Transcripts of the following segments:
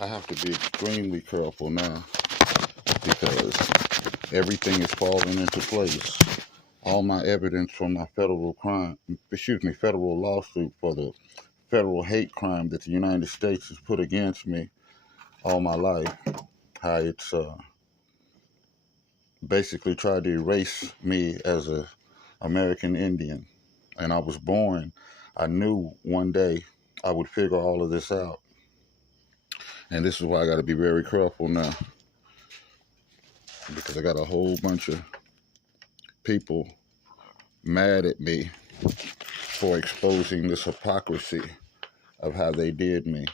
I have to be extremely careful now because everything is falling into place. All my evidence from my federal lawsuit for the federal hate crime that the United States has put against me all my life, how it's basically tried to erase me as a American Indian. And I was born, I knew one day I would figure all of this out. And this is why I got to be very careful now because I got a whole bunch of people mad at me for exposing this hypocrisy of how they did me.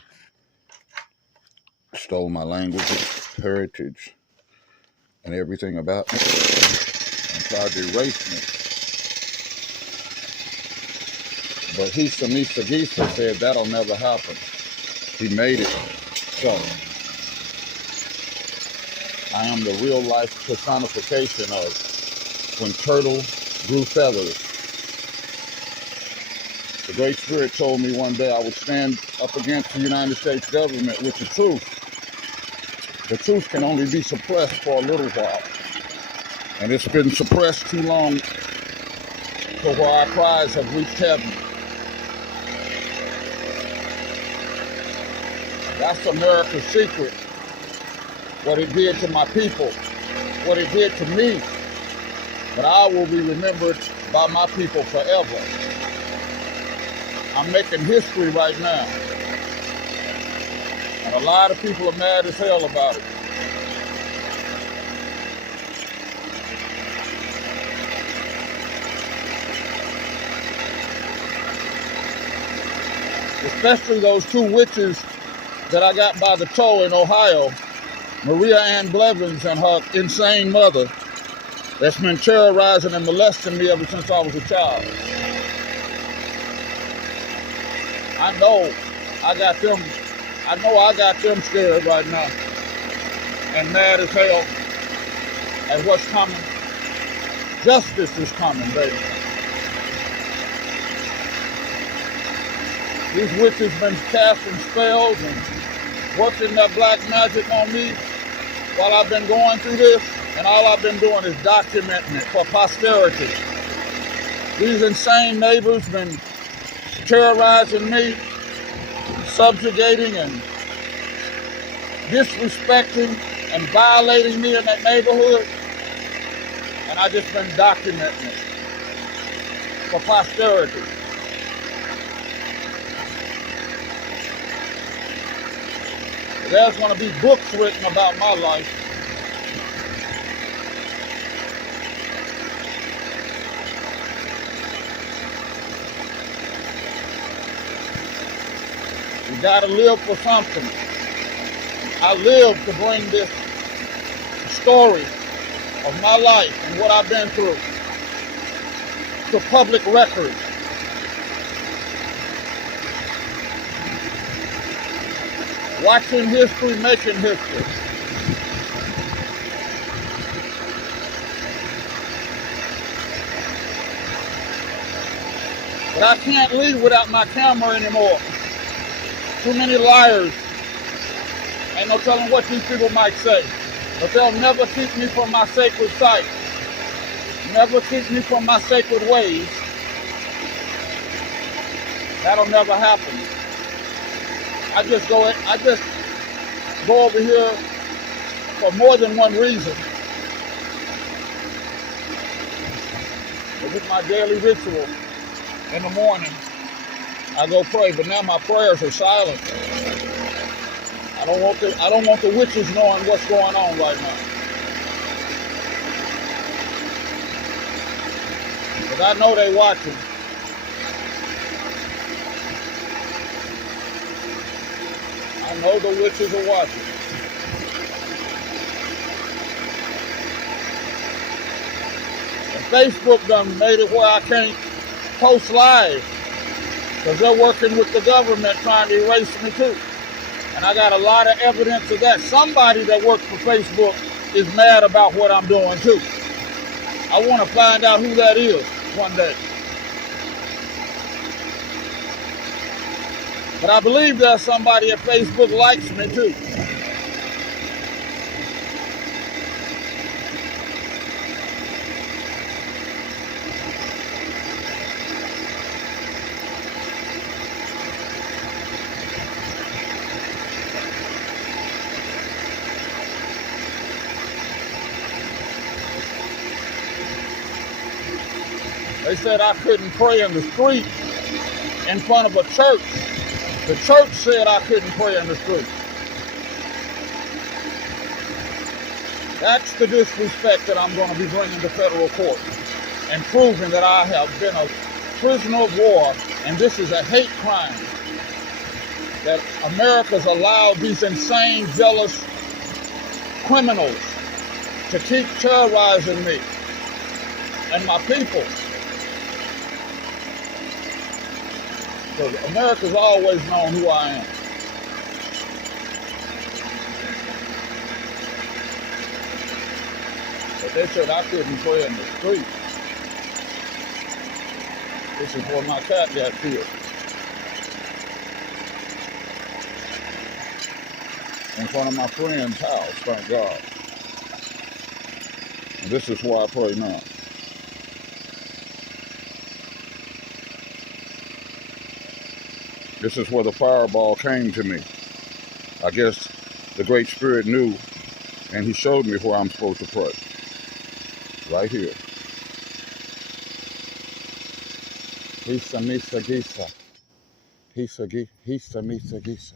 Stole my language, heritage, and everything about me and tried to erase me. But Hisa Misa Gisa said that'll never happen. He made it so. I am the real life personification of when turtle grew feathers. The Great Spirit told me one day I would stand up against the United States government with the truth. The truth can only be suppressed for a little while. And it's been suppressed too long to where our cries have reached heaven. That's America's secret. What it did to my people, what it did to me. But I will be remembered by my people forever. I'm making history right now. And a lot of people are mad as hell about it. Especially those two witches that I got by the toe in Ohio, Maria Ann Blevins and her insane mother that's been terrorizing and molesting me ever since I was a child. I know I got them scared right now and mad as hell at what's coming. Justice is coming, baby. These witches been casting spells and working that black magic on me while I've been going through this, and all I've been doing is documenting it for posterity. These insane neighbors been terrorizing me, subjugating and disrespecting and violating me in that neighborhood, and I just been documenting it for posterity. There's going to be books written about my life. You got to live for something. I live to bring this story of my life and what I've been through to public record. Watching history, making history. But I can't leave without my camera anymore. Too many liars. Ain't no telling what these people might say. But they'll never keep me from my sacred site. Never keep me from my sacred ways. That'll never happen. I just go over here for more than one reason. It's my daily ritual. In the morning, I go pray, but now my prayers are silent. I don't want the witches knowing what's going on right now. Because I know they watching. I know the witches are watching. And Facebook done made it where I can't post live because they're working with the government trying to erase me too. And I got a lot of evidence of that. Somebody that works for Facebook is mad about what I'm doing too. I want to find out who that is one day. But I believe there's somebody at Facebook likes me too. They said I couldn't pray in the street in front of a church. The church said I couldn't pray in the street. That's the disrespect that I'm going to be bringing to federal court and proving that I have been a prisoner of war, and this is a hate crime. That America's allowed these insane, jealous criminals to keep terrorizing me and my people. Because America's always known who I am. But they said I couldn't pray in the street. This is where my cat got killed. In front of my friend's house, thank God. And this is why I pray now. This is where the fireball came to me. I guess the Great Spirit knew, and he showed me where I'm supposed to pray. Right here. Hisa misa gisa. Hisa misa gisa.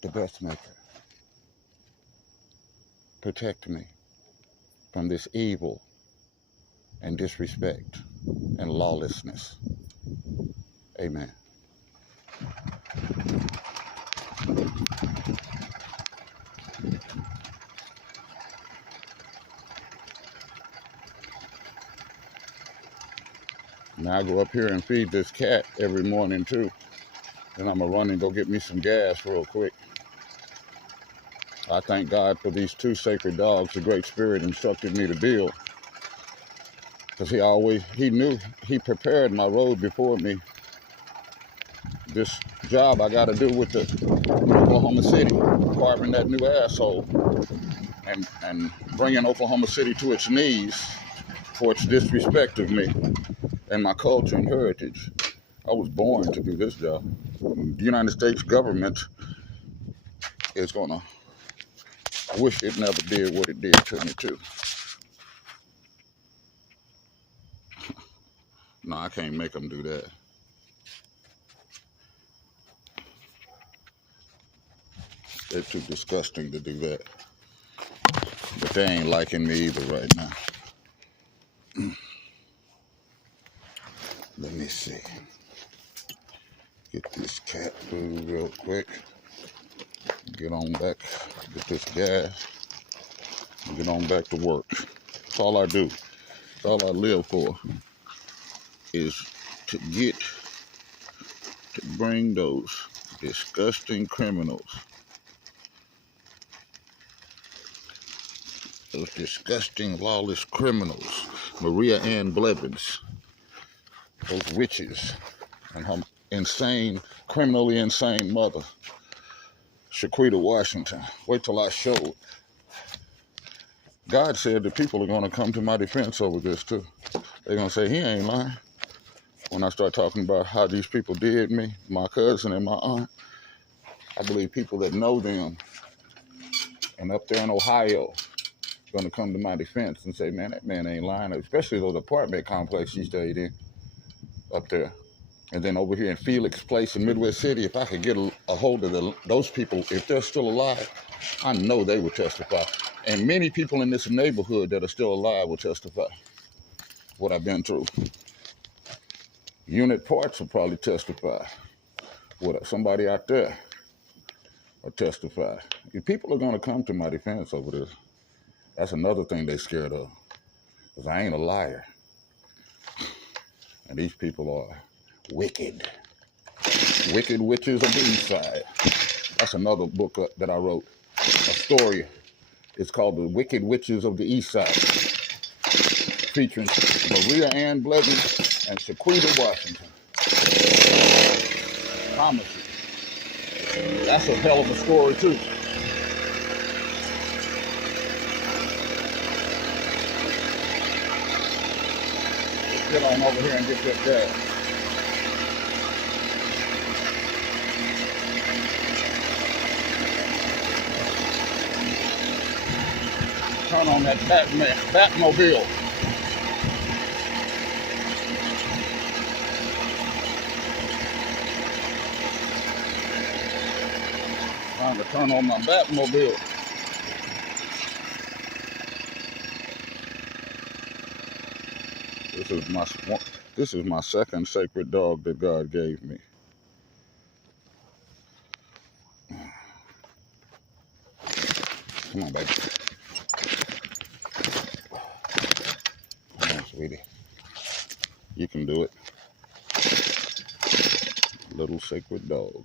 The best maker. Protect me from this evil and disrespect and lawlessness. Amen. Now I go up here and feed this cat every morning too. Then I'm gonna run and go get me some gas real quick. I thank God for these two sacred dogs the Great Spirit instructed me to build. Because he knew, he prepared my road before me. This job I gotta do with the Oklahoma City, carving that new asshole and bringing Oklahoma City to its knees for its disrespect of me and my culture and heritage. I was born to do this job. The United States government is gonna wish it never did what it did to me too. No, I can't make them do that. They're too disgusting to do that. But they ain't liking me either right now. Let me see. Get this cat food real quick. Get on back, get this gas, and get on back to work. That's all I do. That's all I live for, is to bring those disgusting criminals, those disgusting lawless criminals, Maria Ann Blevins, those witches, and her criminally insane mother, Shaquita Washington. Wait till I show it. God said the people are going to come to my defense over this too. They're going to say, he ain't lying. When I start talking about how these people did me, my cousin and my aunt, I believe people that know them and up there in Ohio going to come to my defense and say, man, that man ain't lying, especially those apartment complexes he stayed in up there. And then over here in Felix Place in Midwest City, if I could get a hold of those people, if they're still alive, I know they would testify. And many people in this neighborhood that are still alive will testify what I've been through. Unit Parts will probably testify. Somebody out there will testify. If people are going to come to my defense over this, that's another thing they're scared of. Because I ain't a liar. And these people are wicked. Wicked Witches of the East Side. That's another book that I wrote. A story. It's called The Wicked Witches of the East Side. Featuring Maria Ann Blevins and Shaquita Washington. Promise you. That's a hell of a story too. Get on over here and get that gas. Turn on that Batmobile. Trying to turn on my Batmobile. This is my second sacred dog that God gave me. Come on, baby. Come on, sweetie. You can do it. Little sacred dog.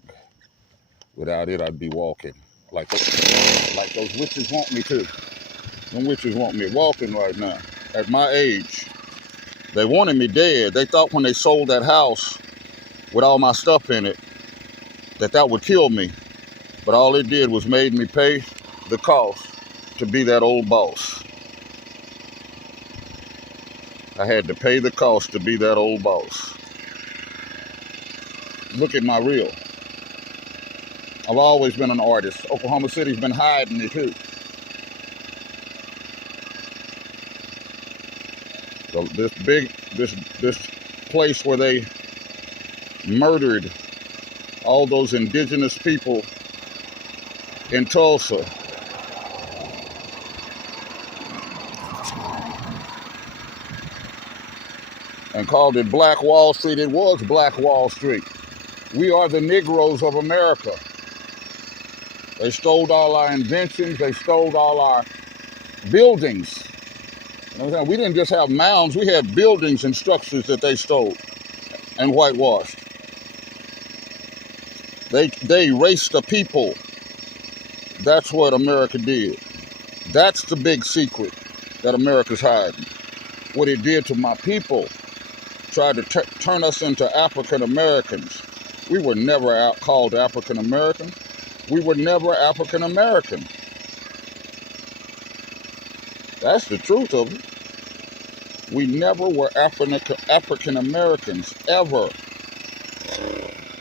Without it, I'd be walking like those witches want me to. Them witches want me walking right now. At my age, they wanted me dead. They thought when they sold that house with all my stuff in it, that would kill me. But all it did was made me pay the cost to be that old boss. I had to pay the cost to be that old boss. Look at my reel. I've always been an artist. Oklahoma City's been hiding me too. So this place where they murdered all those indigenous people in Tulsa. And called it Black Wall Street. It was Black Wall Street. We are the Negroes of America. They stole all our inventions. They stole all our buildings. You know, we didn't just have mounds. We had buildings and structures that they stole and whitewashed. They erased the people. That's what America did. That's the big secret that America's hiding. What it did to my people. Tried to turn us into African Americans. We were never called African Americans. We were never African American. That's the truth of it. We never were African Americans, ever.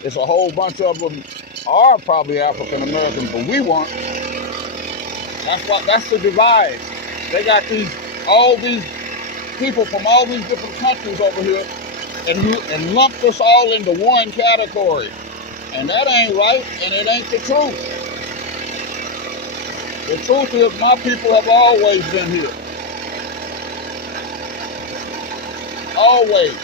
It's a whole bunch of them are probably African Americans, but we weren't. That's the divide. They got all these people from all these different countries over here and lumped us all into one category. And that ain't right, and it ain't the truth. The truth is my people have always been here. Always.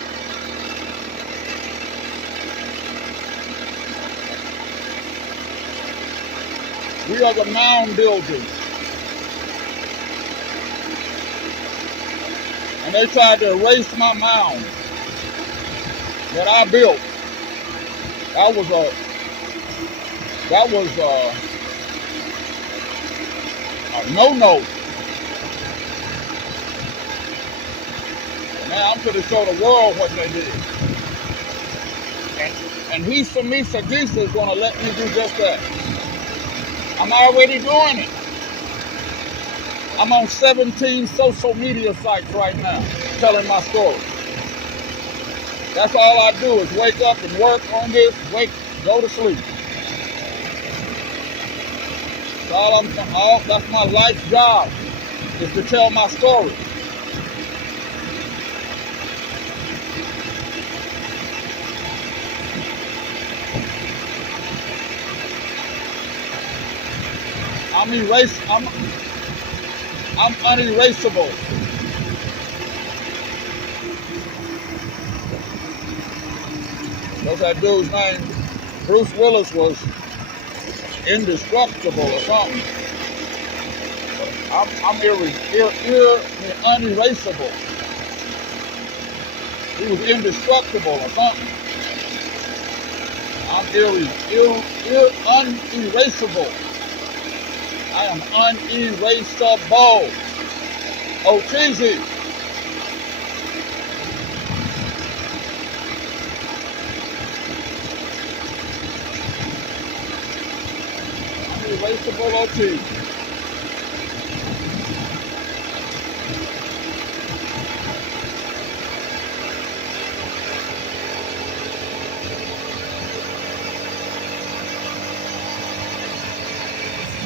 We are the mound builders. And they tried to erase my mound that I built. That was a no-no. Now I'm going to show the world what they did. And Hisa Misa Gisa is going to let me do just that. I'm already doing it. I'm on 17 social media sites right now telling my story. That's all I do is wake up and work on this, go to sleep. That's my life job, is to tell my story. I'm unerasable. What's that dude's name? Bruce Willis was indestructible or something. I'm unerasable. He was indestructible or something. I'm unerasable. I am unerasable. Oh, cheesy. Unerasable OT.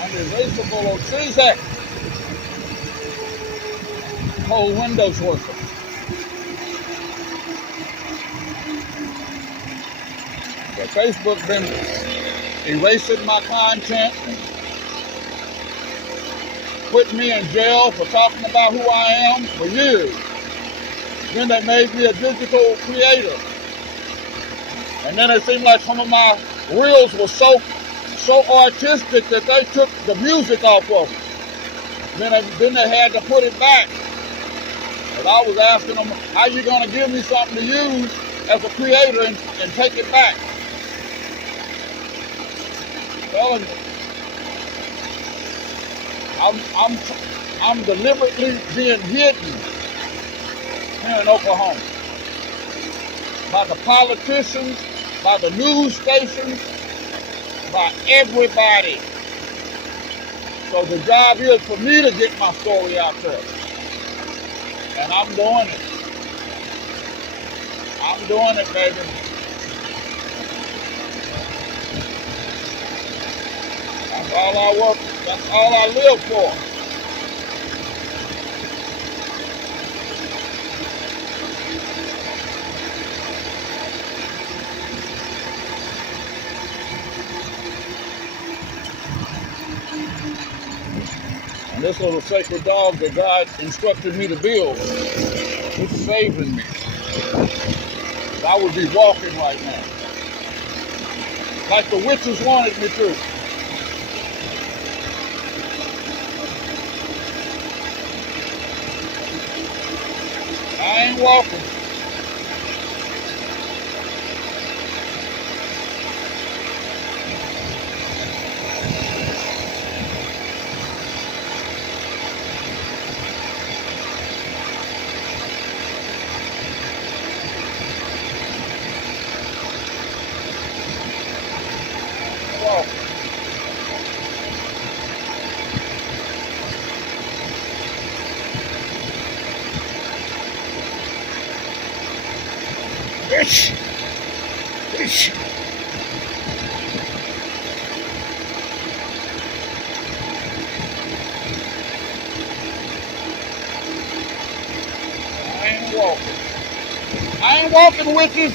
Unerasable OT. Whole windows worth it. But Facebook been erasing my content, putting me in jail for talking about who I am for years. Then they made me a digital creator. And then it seemed like some of my reels were so artistic that they took the music off of them. Then they had to put it back. And I was asking them, how you going to give me something to use as a creator and take it back? Telling you, I'm deliberately being hidden here in Oklahoma by the politicians, by the news stations, by everybody. So the job is for me to get my story out there. And I'm doing it. I'm doing it, baby. That's all I work, that's all I live for. And this little sacred dog that God instructed me to build, it's saving me. I would be walking right now, like the witches wanted me to. I ain't walking. Ish. Ish. I ain't walking with you.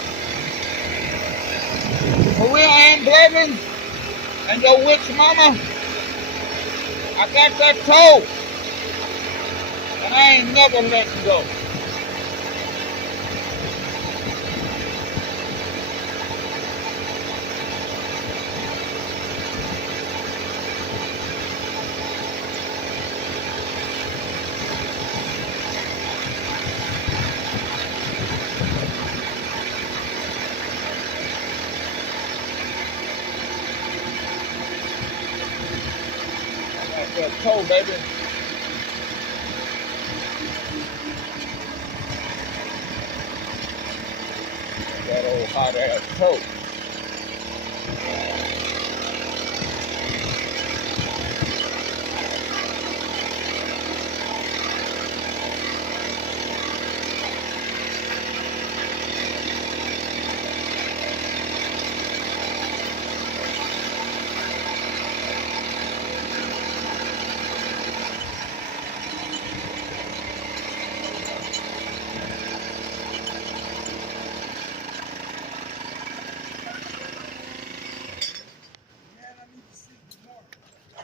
For real, I ain't bluffing. And your witch mama, I got that toe. And I ain't never letting go. That toe, baby. That old hot ass toe.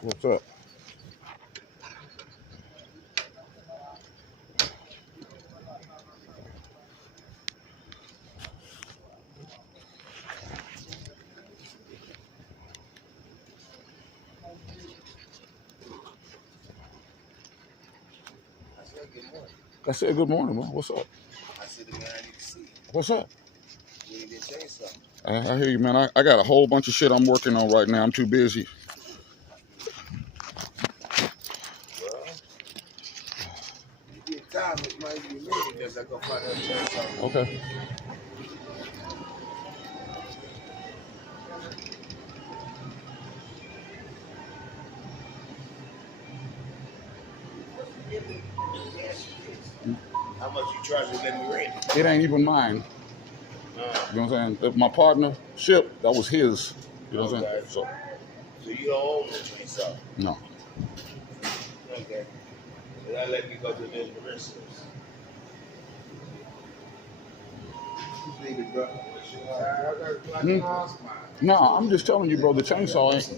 What's up? I said good morning, man. What's up? I said the man I need to see. What's up? You need to change something. I hear you, man. I got a whole bunch of shit I'm working on right now. I'm too busy. Well, you get time, it might be me because I go find out change something. Okay. How much you charge to let me rent? It ain't even mine. You know what I'm saying? My partnership, that was his. You know what I'm saying? So you don't own the chainsaw? No. Okay. So that let me go to the rest of us. Hmm? No, I'm just telling you, bro. The chainsaw ain't.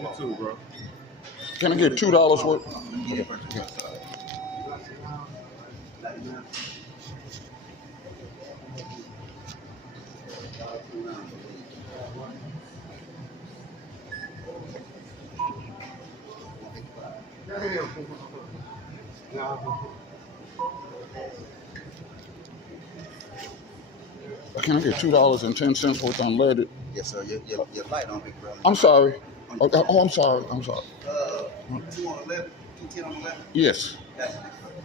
You too, bro. Can I get $2 worth? Okay. Can I get $2.10 worth unleaded? Yes, sir. Your light on, big brother. I'm sorry. Oh, I'm sorry. I'm sorry. 2 on 11, 210 on 11. Yes. That's it, big brother.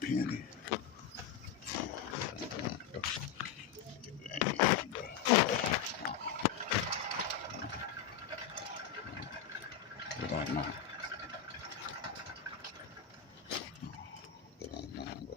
Penny. It ain't mine. It ain't mine, bro.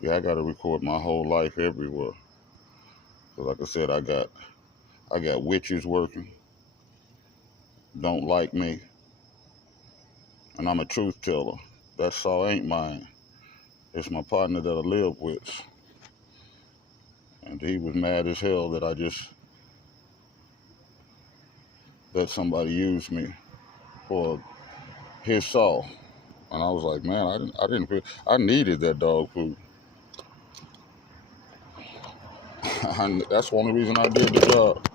Yeah, I gotta record my whole life everywhere. So like I said, I got witches working, don't like me, and I'm a truth teller. That saw ain't mine. It's my partner that I live with. And he was mad as hell that I just let somebody use me for his saw. And I was like, man, I needed that dog food. That's the only reason I did the job.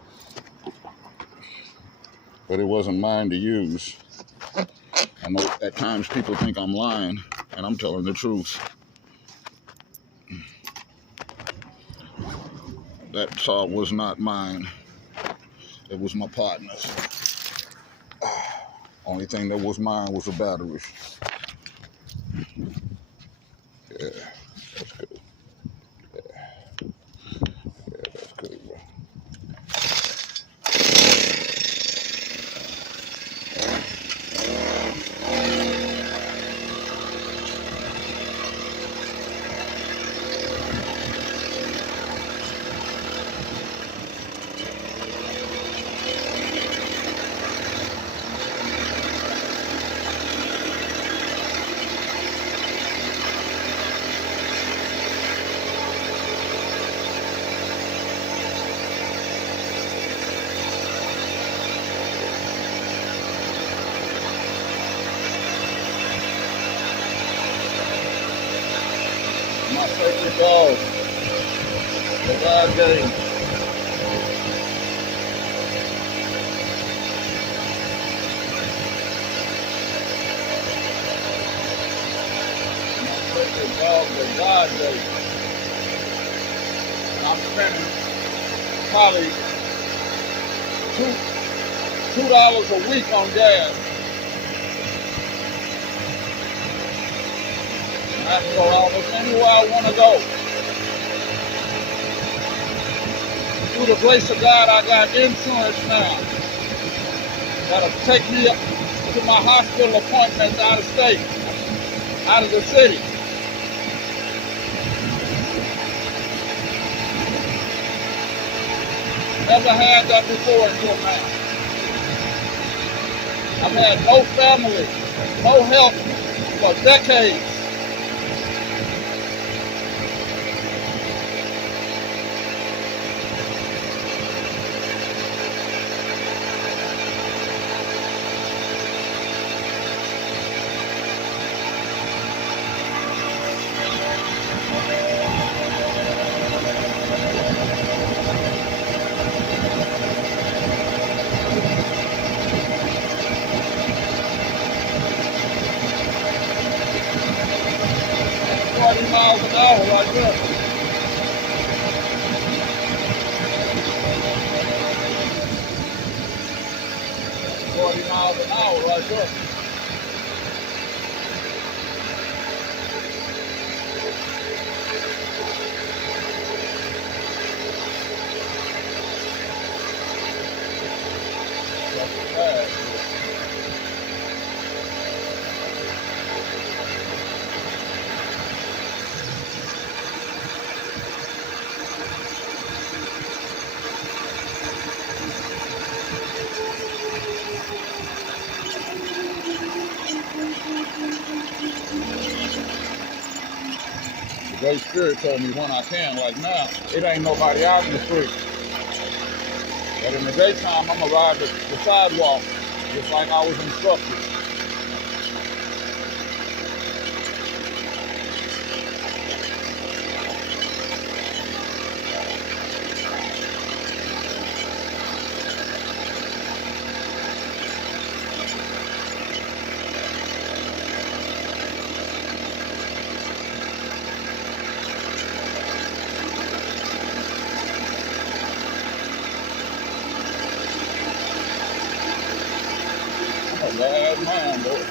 But it wasn't mine to use. I know at times people think I'm lying, and I'm telling the truth. That saw was not mine. It was my partner's. Only thing that was mine was the batteries. Yeah, that's good. Yeah, that's good, bro. My sacred dog, the God gave. My sacred dog, the God gave. And I'm spending probably $2 a week on gas. And I can go almost anywhere I want to go. Through the grace of God, I got insurance now. That'll take me up to my hospital appointments out of state, out of the city. Never had that before until now. I've had no family, no help for decades. hour right there. That's bad. The Great Spirit told me when I can, like now, it ain't nobody out in the street. But in the daytime, I'm gonna ride the sidewalk, just like I was instructed. I'm a bad man, boy.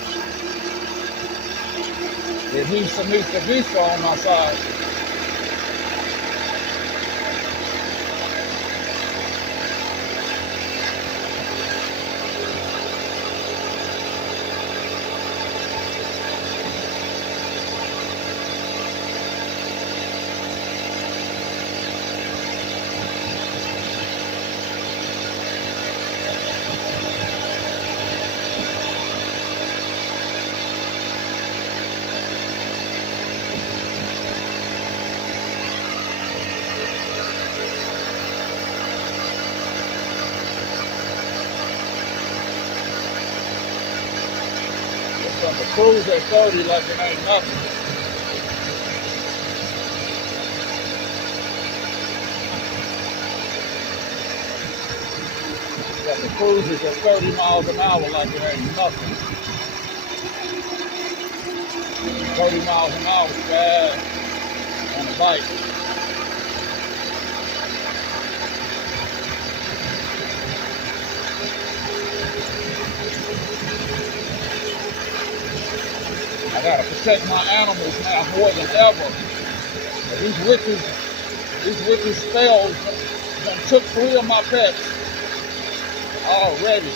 It needs to meet the vista on my side. From the cruise at 30 like it ain't nothing. Got the cruises at 30 miles an hour like it ain't nothing. 30 miles an hour fast on a bike. I gotta protect my animals now more than ever. But these wicked spells done took 3 of my pets already.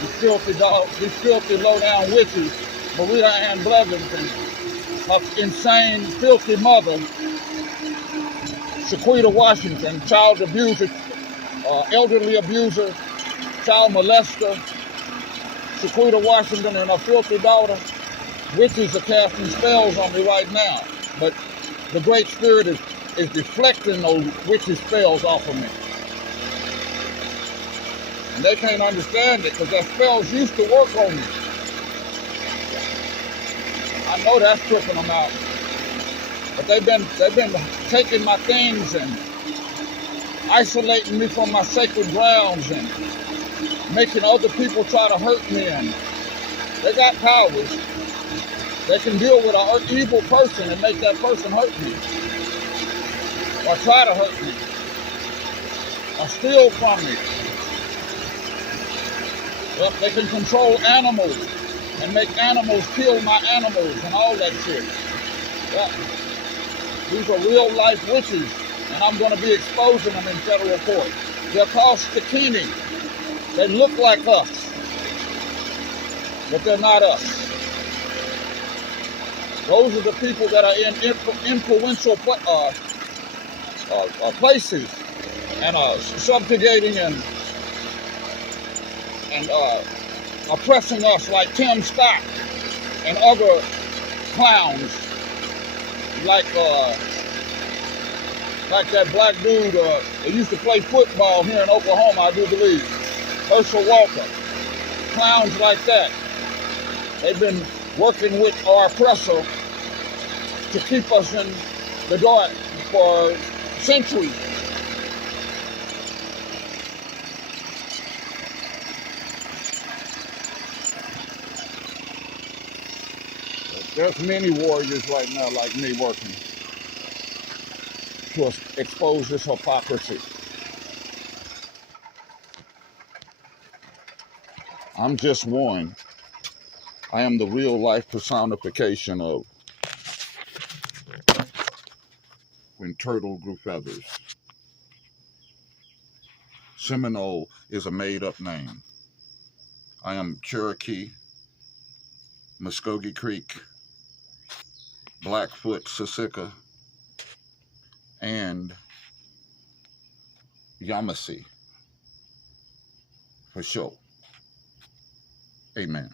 These filthy low-down witches, Maria Ann Blevins and her insane, filthy mother, Shaquita Washington, child abuser, elderly abuser, child molester, Shaquita Washington and her filthy daughter. Witches are casting spells on me right now, but the Great Spirit is deflecting those witches' spells off of me. And they can't understand it because their spells used to work on me. I know that's tripping them out. But they've been taking my things and isolating me from my sacred grounds and making other people try to hurt me. And they got powers. They can deal with an evil person and make that person hurt me. Or try to hurt me. Or steal from me. Yep, they can control animals and make animals kill my animals and all that shit. Yep. These are real life witches, and I'm going to be exposing them in federal court. They're called Stikini. They look like us, but they're not us. Those are the people that are in influential places and subjugating and oppressing us, like Tim Scott and other clowns, like that black dude that used to play football here in Oklahoma, I do believe, Herschel Walker. Clowns like that. They've been working with our oppressor to keep us in the dark for centuries. There's many warriors right now like me working to expose this hypocrisy. I'm just one. I am the real life personification of when turtle grew feathers. Seminole is a made-up name. I am Cherokee, Muskogee Creek, Blackfoot, Siksika, and Yamasee for sure. Amen.